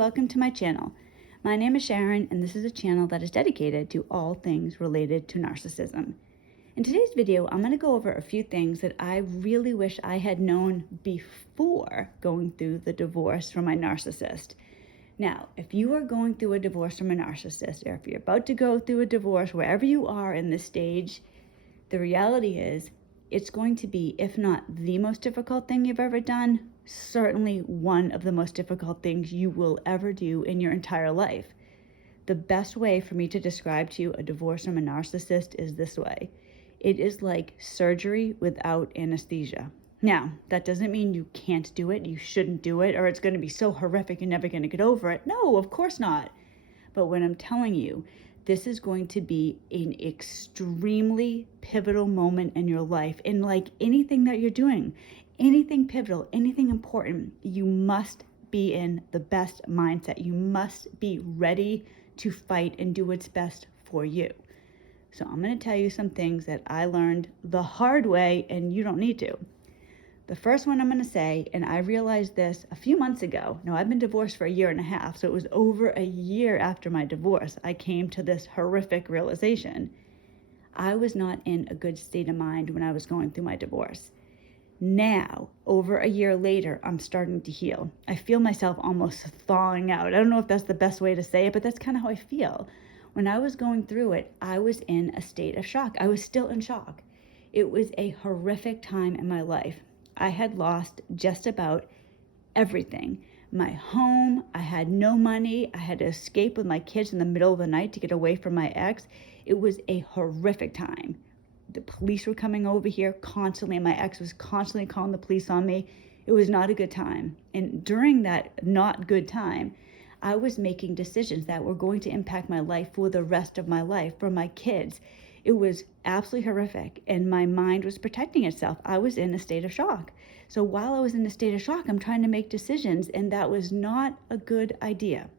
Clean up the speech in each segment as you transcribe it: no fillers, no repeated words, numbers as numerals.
welcome to my channel. My name is Sharon, and this is a channel that is dedicated to all things related to narcissism. In today's video, I'm going to go over a few things that I really wish I had known before going through the divorce from my narcissist. Now, if you are going through a divorce from a narcissist, or if you're about to go through a divorce, wherever you are in this stage, the reality is it's going to be, if not the most difficult thing you've ever done, certainly one of the most difficult things you will ever do in your entire life. The best way for me to describe to you a divorce from a narcissist is this way. It is like surgery without anesthesia. Now, that doesn't mean you can't do it, you shouldn't do it, or it's going to be so horrific you're never going to get over it. No, of course not. But when I'm telling you, this is going to be an extremely pivotal moment in your life. And like anything that you're doing, anything pivotal, anything important, you must be in the best mindset. You must be ready to fight and do what's best for you. So I'm going to tell you some things that I learned the hard way, and you don't need to. The first one I'm going to say, and I realized this a few months ago. Now, I've been divorced for 1.5 years, so it was over a year after my divorce, I came to this horrific realization. I was not in a good state of mind when I was going through my divorce. Now, over a year later, I'm starting to heal. I feel myself almost thawing out. I don't know if that's the best way to say it, but that's kind of how I feel. When I was going through it, I was in a state of shock. I was still in shock. It was a horrific time in my life. I had lost just about everything. My home, I had no money. I had to escape with my kids in the middle of the night to get away from my ex. It was a horrific time. The police were coming over here constantly, and my ex was constantly calling the police on me. It was not a good time. And during that not good time, I was making decisions that were going to impact my life for the rest of my life, for my kids. It was absolutely horrific, and my mind was protecting itself. I was in a state of shock. So while I was in a state of shock, I'm trying to make decisions, and that was not a good idea.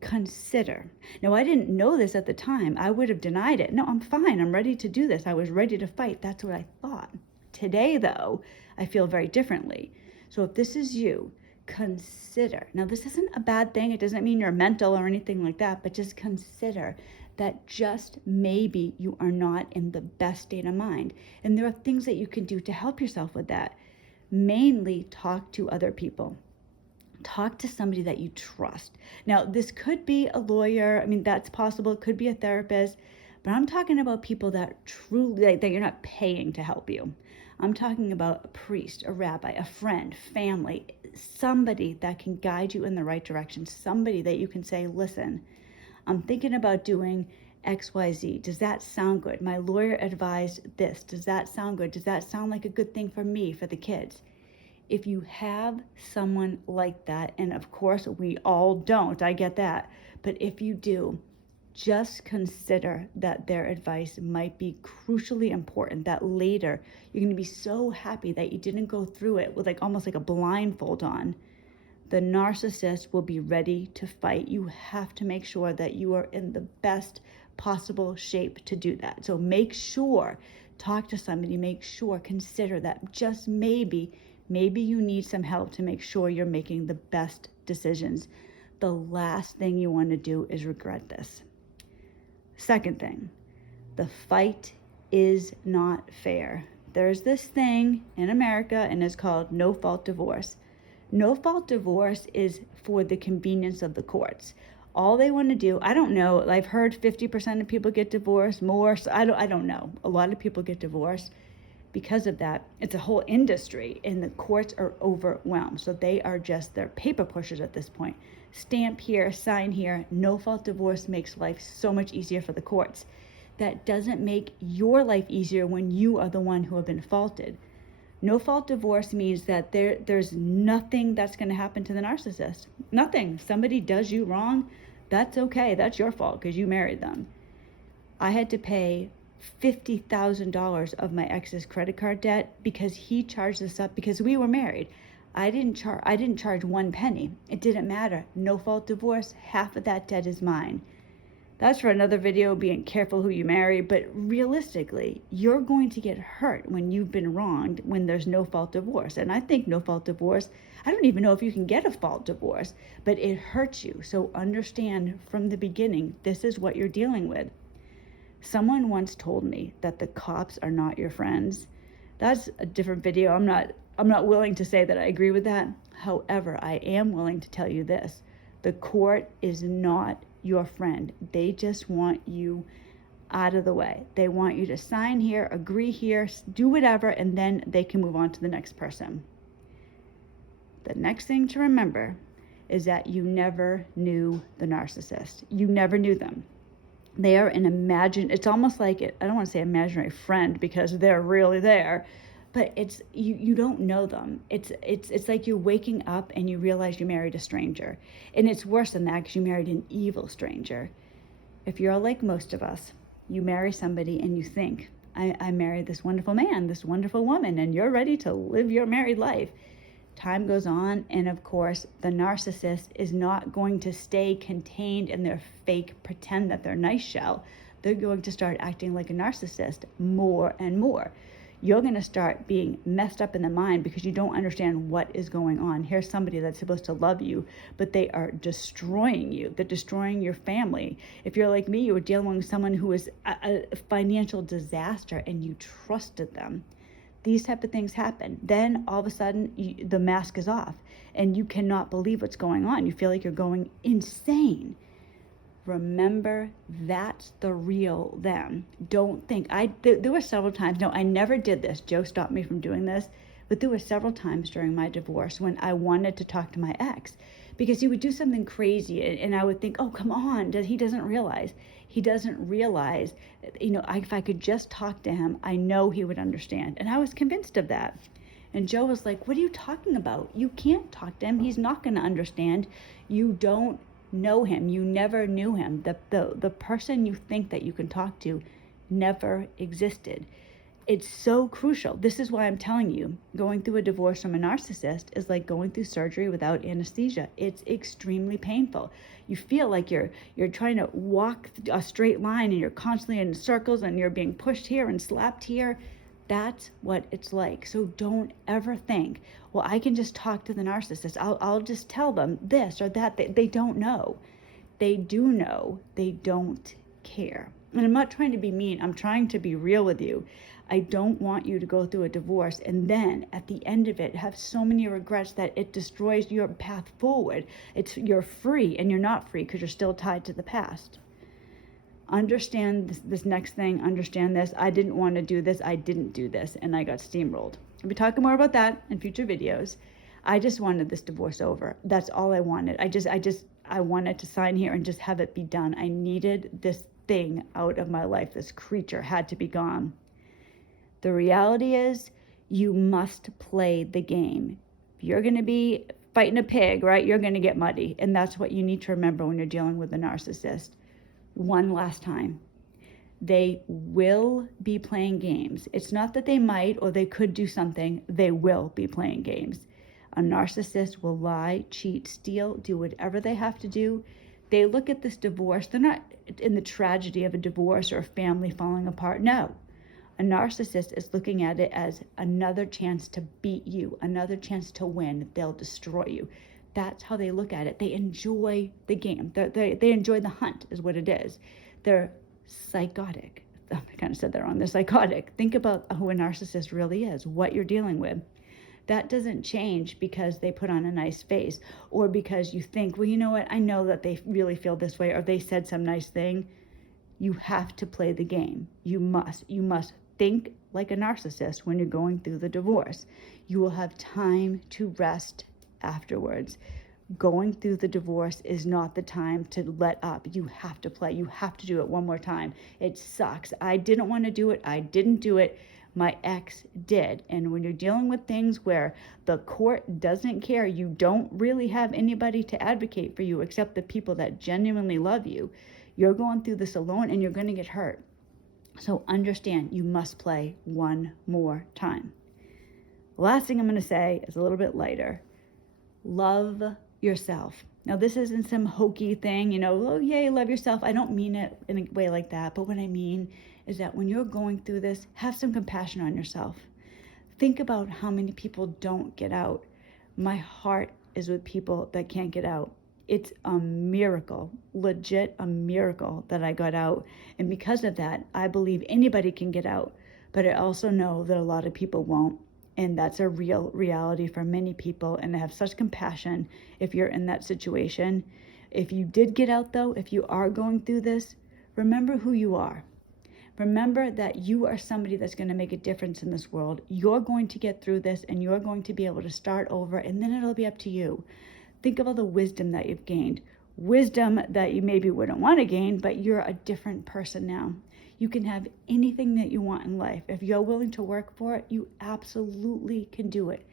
Consider. Now, I didn't know this at the time. I would have denied it. No, I'm fine. I'm ready to do this. I was ready to fight. That's what I thought. Today, though, I feel very differently. So if this is you, consider. Now, this isn't a bad thing. It doesn't mean you're mental or anything like that, but just consider that just maybe you are not in the best state of mind. And there are things that you can do to help yourself with that. Mainly talk to other people. Talk to somebody that you trust. Now, this could be a lawyer. I mean, that's possible. It could be a therapist. But I'm talking about people that truly, that you're not paying to help you. I'm talking about a priest, a rabbi, a friend, family, somebody that can guide you in the right direction. Somebody that you can say, listen, I'm thinking about doing XYZ. Does that sound good? My lawyer advised this. Does that sound good? Does that sound like a good thing for me, for the kids? If you have someone like that, and of course we all don't, I get that, but if you do, just consider that their advice might be crucially important, that later you're going to be so happy that you didn't go through it with almost like a blindfold on. The narcissist will be ready to fight. You have to make sure that you are in the best possible shape to do that. So make sure, talk to somebody, make sure, consider that just maybe you need some help to make sure you're making the best decisions. The last thing you want to do is regret this. Second thing, the fight is not fair. There's this thing in America, and it's called no-fault divorce. No-fault divorce is for the convenience of the courts. All they want to do, I don't know, I've heard 50% of people get divorced, more, so I don't know. A lot of people get divorced. Because of that, it's a whole industry, and the courts are overwhelmed. So they're paper pushers at this point. Stamp here, sign here. No-fault divorce makes life so much easier for the courts. That doesn't make your life easier when you are the one who have been faulted. No-fault divorce means that there's nothing that's going to happen to the narcissist. Nothing. Somebody does you wrong, that's okay. That's your fault because you married them. I had to pay $50,000 of my ex's credit card debt because he charged us up because we were married. I didn't charge one penny. It didn't matter. No fault divorce, half of that debt is mine. That's for another video, being careful who you marry. But realistically, you're going to get hurt when you've been wronged, when there's no fault divorce. And I think no fault divorce, I don't even know if you can get a fault divorce, but it hurts you. So understand from the beginning, this is what you're dealing with. Someone once told me that the cops are not your friends. That's a different video. I'm not willing to say that I agree with that. However, I am willing to tell you this. The court is not your friend. They just want you out of the way. They want you to sign here, agree here, do whatever, and then they can move on to the next person. The next thing to remember is that you never knew the narcissist. You never knew them. They are it's almost like, I don't want to say imaginary friend because they're really there, but it's, you don't know them. It's like you're waking up and you realize you married a stranger. And it's worse than that because you married an evil stranger. If you're like most of us, you marry somebody and you think, I married this wonderful man, this wonderful woman, and you're ready to live your married life. Time goes on, and of course, the narcissist is not going to stay contained in their fake pretend that they're nice shell. They're going to start acting like a narcissist more and more. You're going to start being messed up in the mind because you don't understand what is going on. Here's somebody that's supposed to love you, but they are destroying you. They're destroying your family. If you're like me, you were dealing with someone who was a financial disaster and you trusted them. These type of things happen. Then all of a sudden, the mask is off and you cannot believe what's going on. You feel like you're going insane. Remember, that's the real them. Don't think, there were several times, no, I never did this. Joe stopped me from doing this, but there were several times during my divorce when I wanted to talk to my ex because he would do something crazy and I would think, oh, come on, he doesn't realize. He doesn't realize, if I could just talk to him, I know he would understand. And I was convinced of that. And Joe was like, what are you talking about? You can't talk to him. He's not going to understand. You don't know him. You never knew him. The person you think that you can talk to never existed. It's so crucial. This is why I'm telling you, going through a divorce from a narcissist is like going through surgery without anesthesia. It's extremely painful. You feel like you're trying to walk a straight line and you're constantly in circles and you're being pushed here and slapped here. That's what it's like. So don't ever think, well, I can just talk to the narcissist. I'll just tell them this or that. They don't know. They do know. They don't care. And I'm not trying to be mean. I'm trying to be real with you. I don't want you to go through a divorce and then at the end of it have so many regrets that it destroys your path forward. You're free and you're not free because you're still tied to the past. Understand this next thing. Understand this. I didn't want to do this. I didn't do this and I got steamrolled. I'll be talking more about that in future videos. I just wanted this divorce over. That's all I wanted. I wanted to sign here and just have it be done. I needed this thing out of my life. This creature had to be gone. The reality is you must play the game. If you're going to be fighting a pig, right, you're going to get muddy. And that's what you need to remember when you're dealing with a narcissist. One last time. They will be playing games. It's not that they might or they could do something. They will be playing games. A narcissist will lie, cheat, steal, do whatever they have to do. They look at this divorce. They're not in the tragedy of a divorce or a family falling apart. No. A narcissist is looking at it as another chance to beat you, another chance to win. They'll destroy you. That's how they look at it. They enjoy the game. They enjoy the hunt is what it is. They're psychotic. I kind of said that wrong. They're psychotic. Think about who a narcissist really is, what you're dealing with. That doesn't change because they put on a nice face or because you think, well, you know what? I know that they really feel this way or they said some nice thing. You have to play the game. You must think like a narcissist when you're going through the divorce. You will have time to rest afterwards. Going through the divorce is not the time to let up. You have to play. You have to do it one more time. It sucks. I didn't want to do it. I didn't do it. My ex did. And when you're dealing with things where the court doesn't care, you don't really have anybody to advocate for you except the people that genuinely love you. You're going through this alone and you're going to get hurt. So understand, you must play one more time. The last thing I'm going to say is a little bit lighter. Love yourself. Now, this isn't some hokey thing, you know, oh, yay, love yourself. I don't mean it in a way like that. But what I mean is that when you're going through this, have some compassion on yourself. Think about how many people don't get out. My heart is with people that can't get out. It's a miracle, legit a miracle that I got out. And because of that, I believe anybody can get out. But I also know that a lot of people won't. And that's a real reality for many people. And I have such compassion if you're in that situation. If you did get out, though, if you are going through this, remember who you are. Remember that you are somebody that's going to make a difference in this world. You're going to get through this, and you're going to be able to start over, and then it'll be up to you. Think of all the wisdom that you've gained. Wisdom that you maybe wouldn't want to gain, but you're a different person now. You can have anything that you want in life. If you're willing to work for it, you absolutely can do it.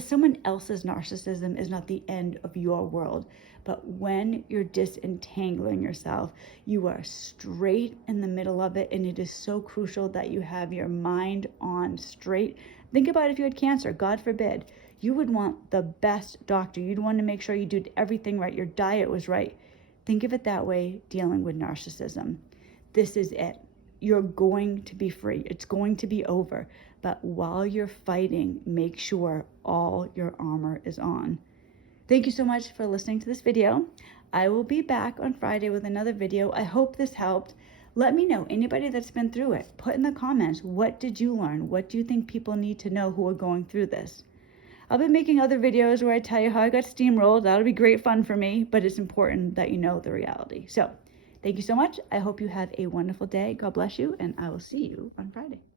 Someone else's narcissism is not the end of your world. But when you're disentangling yourself, you are straight in the middle of it. And it is so crucial that you have your mind on straight. Think about if you had cancer, God forbid. You would want the best doctor. You'd want to make sure you did everything right. Your diet was right. Think of it that way, dealing with narcissism. This is it. You're going to be free. It's going to be over. But while you're fighting, make sure all your armor is on. Thank you so much for listening to this video. I will be back on Friday with another video. I hope this helped. Let me know, anybody that's been through it, put in the comments, what did you learn? What do you think people need to know who are going through this? I'll be making other videos where I tell you how I got steamrolled. That'll be great fun for me, but it's important that you know the reality. So thank you so much. I hope you have a wonderful day. God bless you, and I will see you on Friday.